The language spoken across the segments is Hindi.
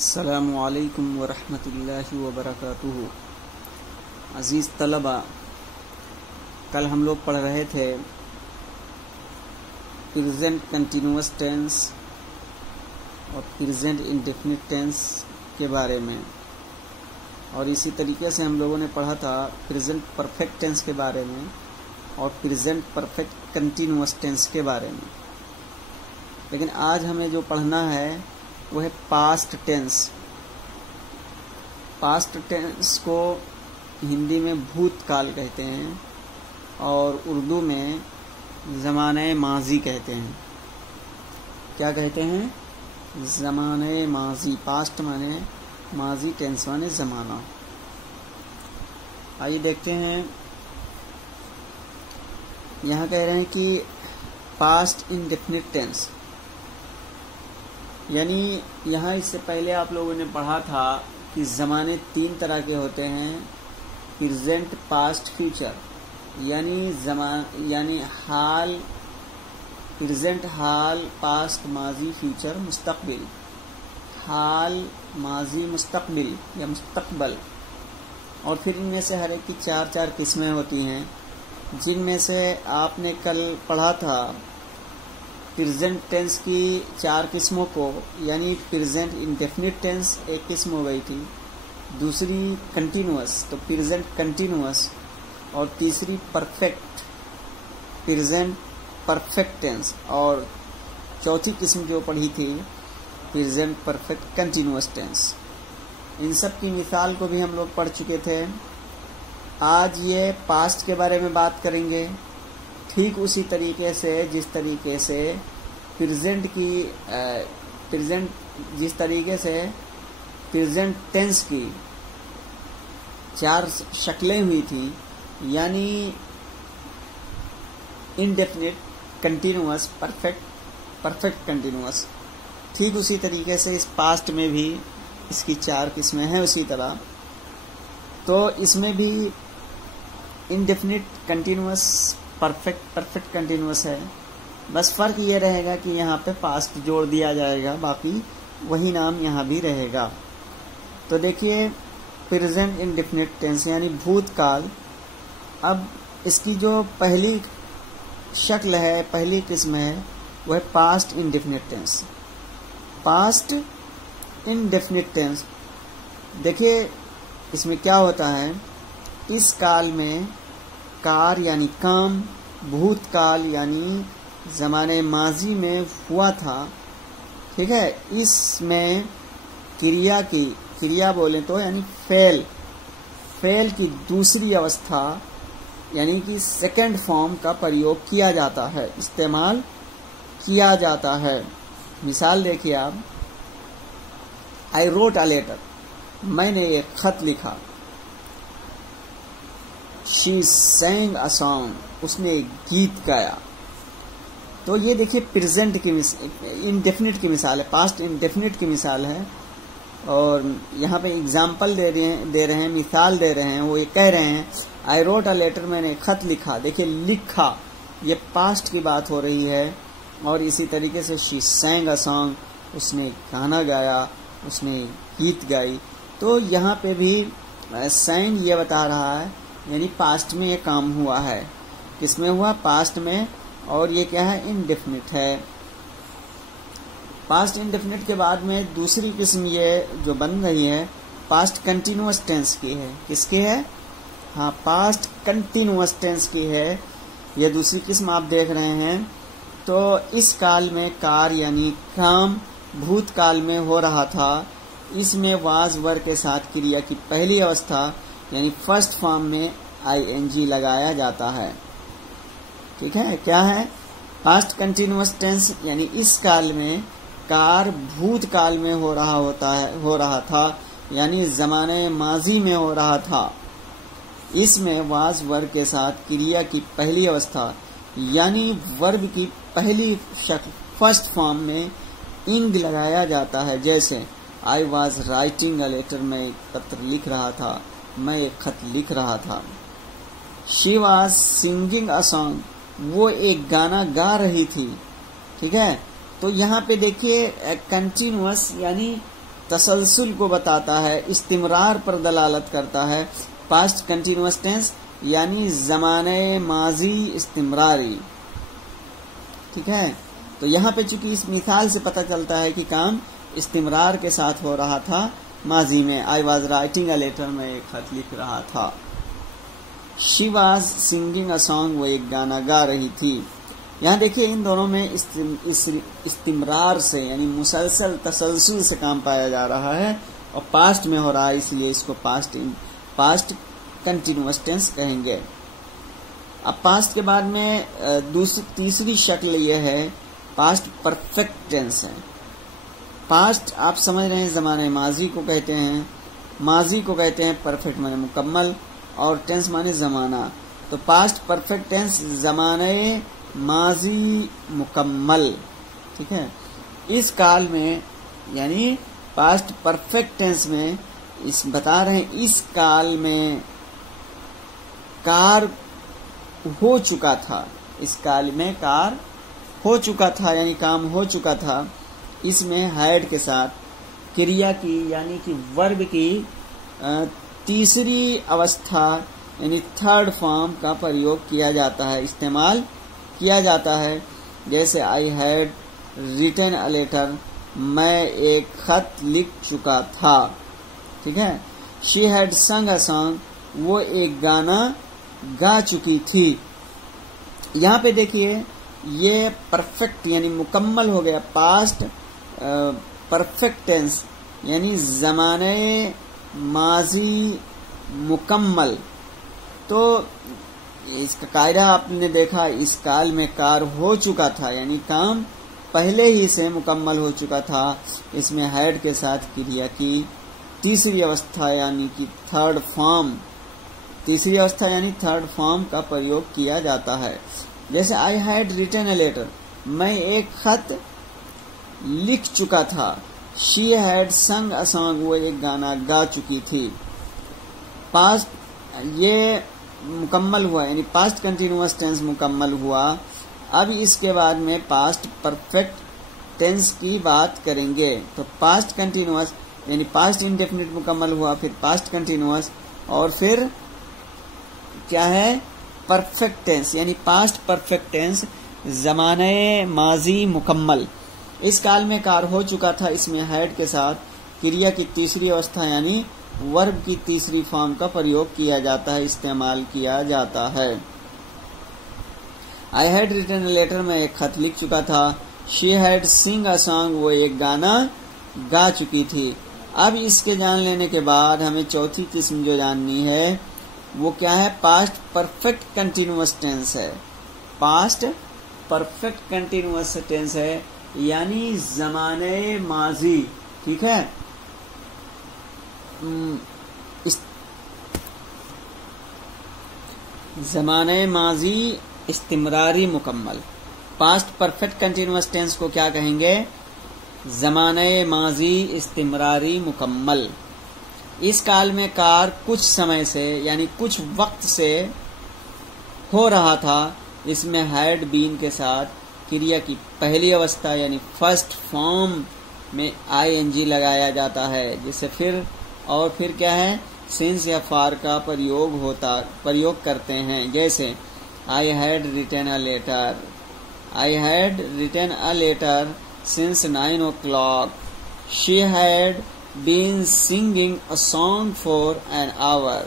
अस्सलामु अलैकुम वरहमतुल्लाहि वबरकातुहू। अज़ीज़ तलबा, कल हम लोग पढ़ रहे थे प्रेजेंट कंटिन्यूअस टेंस और प्रेजेंट इंडेफिनिट टेंस के बारे में, और इसी तरीके से हम लोगों ने पढ़ा था प्रेजेंट परफेक्ट टेंस के बारे में और प्रेजेंट परफेक्ट कंटिन्यूअस टेंस के बारे में। लेकिन आज हमें जो पढ़ना है वो है पास्ट टेंस। पास्ट टेंस को हिंदी में भूतकाल कहते हैं और उर्दू में ज़माने माजी कहते हैं। क्या कहते हैं? ज़माने माजी। पास्ट माने माजी, टेंस माने ज़माना। आइए देखते हैं, यहाँ कह रहे हैं कि पास्ट इंडेफिनिट टेंस, यानी यहाँ इससे पहले आप लोगों ने पढ़ा था कि ज़माने तीन तरह के होते हैं, प्रेजेंट, पास्ट, फ्यूचर। यानी हाल, प्रेजेंट, हाल, पास्ट, माजी, फ्यूचर, मुस्तकबिल। हाल, माजी, मुस्तकबिल या मुस्तकबल। और फिर इनमें से हर एक की चार चार किस्में होती हैं, जिनमें से आपने कल पढ़ा था प्रेजेंट टेंस की चार किस्मों को, यानी प्रेजेंट इंडेफिनिट टेंस एक किस्म हो गई थी, दूसरी कंटिन्यूअस तो प्रेजेंट कंटिन्यूअस, और तीसरी परफेक्ट, प्रेजेंट परफेक्ट टेंस, और चौथी किस्म जो पढ़ी थी प्रेजेंट परफेक्ट कंटिन्यूअस टेंस। इन सब की मिसाल को भी हम लोग पढ़ चुके थे। आज ये पास्ट के बारे में बात करेंगे, ठीक उसी तरीके से जिस तरीके से जिस तरीके से प्रेजेंट टेंस की चार शक्लें हुई थी, यानी indefinite, continuous, perfect, perfect continuous. ठीक उसी तरीके से इस पास्ट में भी इसकी चार किस्में हैं उसी तरह। तो इसमें भी indefinite, continuous, perfect, perfect continuous है। बस फर्क ये रहेगा कि यहाँ पे पास्ट जोड़ दिया जाएगा, बाकी वही नाम यहाँ भी रहेगा। तो देखिए, प्रेजेंट इंडेफिनिट टेंस यानी भूतकाल। अब इसकी जो पहली शक्ल है, पहली किस्म है, वह है past indefinite tense. Past indefinite tense, देखिए इसमें क्या होता है, इस काल में कार्य यानी काम, भूतकाल यानी ज़माने माजी में हुआ था, ठीक है। इसमें क्रिया बोले तो यानी फेल की दूसरी अवस्था यानी कि सेकंड फॉर्म का प्रयोग किया जाता है, इस्तेमाल किया जाता है। मिसाल देखिए आप, आई रोट अ लेटर, मैंने एक खत लिखा। She sang a song, उसने एक गीत गाया। तो ये देखिए प्रेजेंट की इंडेफिनिट की मिसाल है, पास्ट इंडेफिनिट की मिसाल है। और यहाँ पे एग्जाम्पल दे रहे हैं, मिसाल दे रहे हैं। वो ये कह रहे हैं आई रोट अ लेटर, मैंने खत लिखा। देखिए लिखा, ये पास्ट की बात हो रही है। और इसी तरीके से शी sang a song, उसने गाना गाया, उसने गीत गाई। तो यहाँ पे भी sang ये बता रहा है, यानी पास्ट में ये काम हुआ है। किसमें हुआ? पास्ट में। और ये क्या है? इंडेफिनिट है। पास्ट इंडेफिनिट के बाद में दूसरी किस्म ये जो बन रही है पास्ट कंटिन्यूअस टेंस की है। किसकी है? हाँ, पास्ट कंटिन्यूअस टेंस की है। ये दूसरी किस्म आप देख रहे हैं। तो इस काल में कार्य यानी काम भूतकाल में हो रहा था। इसमें वाज वर्ग के साथ क्रिया की पहली अवस्था यानी फर्स्ट फॉर्म में ing लगाया जाता है, ठीक है। क्या है? पास्ट कंटिन्यूअस टेंस यानी इस काल में कार्य भूतकाल में हो रहा था, यानी ज़माने माजी में हो रहा था। इसमें वाज वर्ग के साथ क्रिया की पहली अवस्था यानी वर्ब की पहली शक्ल फर्स्ट फॉर्म में इंग लगाया जाता है। जैसे I was writing a letter, मैं एक पत्र लिख रहा था, मैं एक खत लिख रहा था। She was singing a song, वो एक गाना गा रही थी, ठीक है। तो यहाँ पे देखिए कंटिन्यूअस यानी तसलसल को बताता है, इस्तिमरार पर दलालत करता है। पास्ट कंटिन्यूअस टेंस यानी ज़माने माजी इस्तिमरारी। ठीक है, तो यहाँ पे चूंकि इस मिसाल से पता चलता है कि काम इस्तिमरार के साथ हो रहा था माजी में। I was writing a letter, मैं एक खत लिख रहा था। She was singing a song, वो एक गाना गा रही थी। यहाँ देखिए इन दोनों में इस्तिमरार से यानी मुसलसल तसलसल से काम पाया जा रहा है और पास्ट में हो रहा है, इसलिए इसको पास्ट कंटिन्यूअस टेंस कहेंगे। अब पास्ट के बाद में तीसरी शक्ल ये है पास्ट परफेक्ट टेंस है। पास्ट आप समझ रहे हैं ज़माने माजी को कहते हैं, माजी को कहते हैं परफेक्ट माने मुकम्मल और टेंस माने ज़माना। तो पास्ट परफेक्ट टेंस ज़माने माजी मुकम्मल। ठीक है, इस काल में यानी पास्ट परफेक्ट टेंस में इस बता रहे हैं इस काल में कार हो चुका था, इस काल में कार हो चुका था यानी काम हो चुका था। इसमें हैड के साथ क्रिया की यानी कि वर्ब की तीसरी अवस्था यानी थर्ड फॉर्म का प्रयोग किया जाता है, इस्तेमाल किया जाता है। जैसे I had written a letter, मैं एक खत लिख चुका था। ठीक है, शी हैड संग अ सॉन्ग, वो एक गाना गा चुकी थी। यहाँ पे देखिए ये परफेक्ट यानी मुकम्मल हो गया, पास्ट परफेक्ट टेंस यानी ज़माने माजी मुकम्मल। तो इसका कायदा आपने देखा, इस काल में कार हो चुका था यानी काम पहले ही से मुकम्मल हो चुका था। इसमें हैड के साथ क्रिया की तीसरी अवस्था यानी कि थर्ड फॉर्म, तीसरी अवस्था यानी थर्ड फॉर्म का प्रयोग किया जाता है। जैसे I had written a letter, मैं एक खत लिख चुका था। शी हैड संग अ सॉन्ग, वो एक गाना गा चुकी थी। पास्ट ये मुकम्मल हुआ यानी पास्ट कंटिन्यूअस टेंस मुकम्मल हुआ। अब इसके बाद में पास्ट परफेक्ट टेंस की बात करेंगे। तो पास्ट कंटिन्यूअस यानी पास्ट इंडेफिनिट मुकम्मल हुआ, फिर पास्ट कंटिन्यूअस और फिर क्या है परफेक्ट टेंस यानी पास्ट परफेक्ट टेंस ज़माने माजी मुकम्मल। इस काल में कार हो चुका था, इसमें हैड के साथ क्रिया की तीसरी अवस्था यानी वर्ब की तीसरी फॉर्म का प्रयोग किया जाता है, इस्तेमाल किया जाता है। I had written a letter, मैं एक खत लिख चुका था। She had sing a song, वो एक गाना गा चुकी थी। अब इसके जान लेने के बाद हमें चौथी किस्म जो जाननी है वो क्या है, पास्ट परफेक्ट कंटिन्यूअस टेंस है। पास्ट परफेक्ट कंटिन्यूअस टेंस है यानी ज़माने माजी। ठीक है, ज़माने माजी इस्तिमरारी मुकम्मल। पास्ट परफेक्ट कंटिन्यूअस टेंस को क्या कहेंगे, ज़माने माजी इस्तिमरारी मुकम्मल। इस काल में कार कुछ समय से यानी कुछ वक्त से हो रहा था। इसमें हैड बीन के साथ क्रिया की पहली अवस्था यानी फर्स्ट फॉर्म में आईएनजी लगाया जाता है, जिसे फिर क्या है सिंस या फार का प्रयोग करते हैं। जैसे I had written a letter, I had written a letter since 9 o'clock, she had been singing a song for an hour.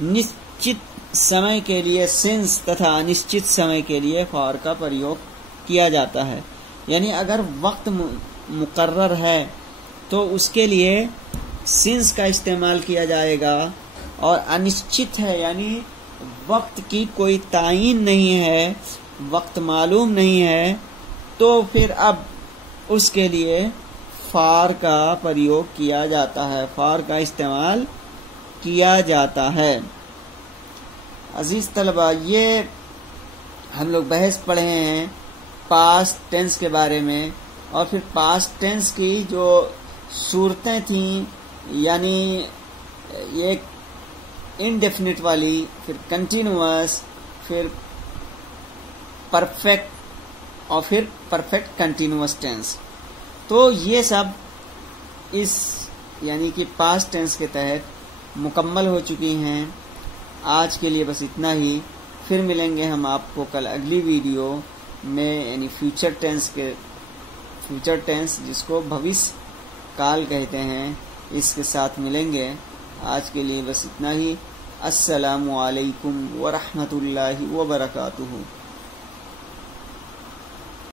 निश्चित समय के लिए सिंस तथा अनिश्चित समय के लिए फॉर का प्रयोग किया जाता है। यानी अगर वक्त मुकर्रर है तो उसके लिए सिंस का इस्तेमाल किया जाएगा, और अनिश्चित है यानी वक्त की कोई तायीन नहीं है, वक्त मालूम नहीं है, तो फिर अब उसके लिए फार का प्रयोग किया जाता है, फार का इस्तेमाल किया जाता है। अजीज तलबा, ये हम लोग बहस पढ़े हैं पास्ट टेंस के बारे में, और फिर पास्ट टेंस की जो सूरतें थीं यानी एक इनडेफिनिट वाली, फिर कंटिन्यूअस, फिर परफेक्ट और फिर परफेक्ट कंटिन्यूअस टेंस। तो ये सब इस यानी कि पास्ट टेंस के तहत मुकम्मल हो चुकी हैं। आज के लिए बस इतना ही। फिर मिलेंगे हम आपको कल अगली वीडियो में, यानी फ्यूचर टेंस जिसको भविष्य काल कहते हैं, इसके साथ मिलेंगे। आज के लिए बस इतना ही। अस्सलामु अलैकुम व रहमतुल्लाहि व बरकातुहू।